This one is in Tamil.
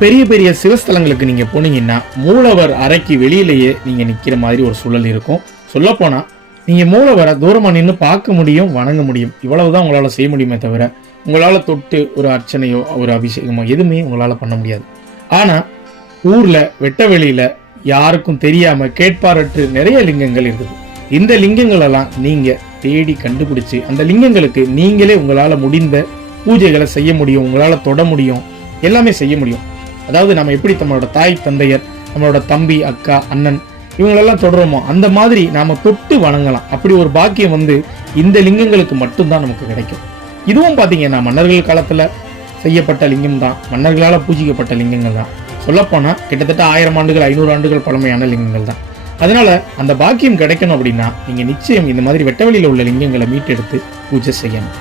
பெரிய பெரிய சிவஸ்தலங்களுக்கு நீங்க போனீங்கன்னா மூலவர் அறைக்கு வெளியிலேயே நீங்க நிக்கிற மாதிரி ஒரு சூழல் இருக்கும். சொல்லப்போனா நீங்க மூலவரை தூரமா நின்று பார்க்க முடியும், வணங்க முடியும். இவ்வளவுதான் உங்களால செய்ய முடியுமே தவிர உங்களால தொட்டு ஒரு அர்ச்சனையோ ஒரு அபிஷேகமோ எதுவுமே உங்களால பண்ண முடியாது. ஆனா ஊர்ல வெட்ட வெளியில யாருக்கும் தெரியாம கேட்பாரற்று நிறைய லிங்கங்கள் இருக்குது. இந்த லிங்கங்கள் எல்லாம் நீங்க தேடி கண்டுபிடிச்சு அந்த லிங்கங்களுக்கு நீங்களே உங்களால முடிந்த பூஜைகளை செய்ய முடியும், உங்களால தொட முடியும், எல்லாமே செய்ய முடியும். அதாவது நம்ம எப்படி நம்மளோட தாய் தந்தையர், நம்மளோட தம்பி அக்கா அண்ணன் இவங்களெல்லாம் தொடருமோ அந்த மாதிரி நாம தொட்டு வணங்கலாம். அப்படி ஒரு பாக்கியம் இந்த லிங்கங்களுக்கு மட்டும்தான் நமக்கு கிடைக்கும். இதுவும் பாத்தீங்கன்னா மன்னர்கள் காலத்துல செய்யப்பட்ட லிங்கம் தான், மன்னர்களால் பூஜிக்கப்பட்ட லிங்கங்கள் தான். சொல்லப்போனா கிட்டத்தட்ட 1000 ஆண்டுகள் 500 ஆண்டுகள் பழமையான லிங்கங்கள் தான். அதனால அந்த பாக்கியம் கிடைக்கணும் அப்படின்னா நீங்க நிச்சயம் இந்த மாதிரி வெட்ட வெளியில உள்ள லிங்கங்களை மீட்டெடுத்து பூஜை செய்யணும்.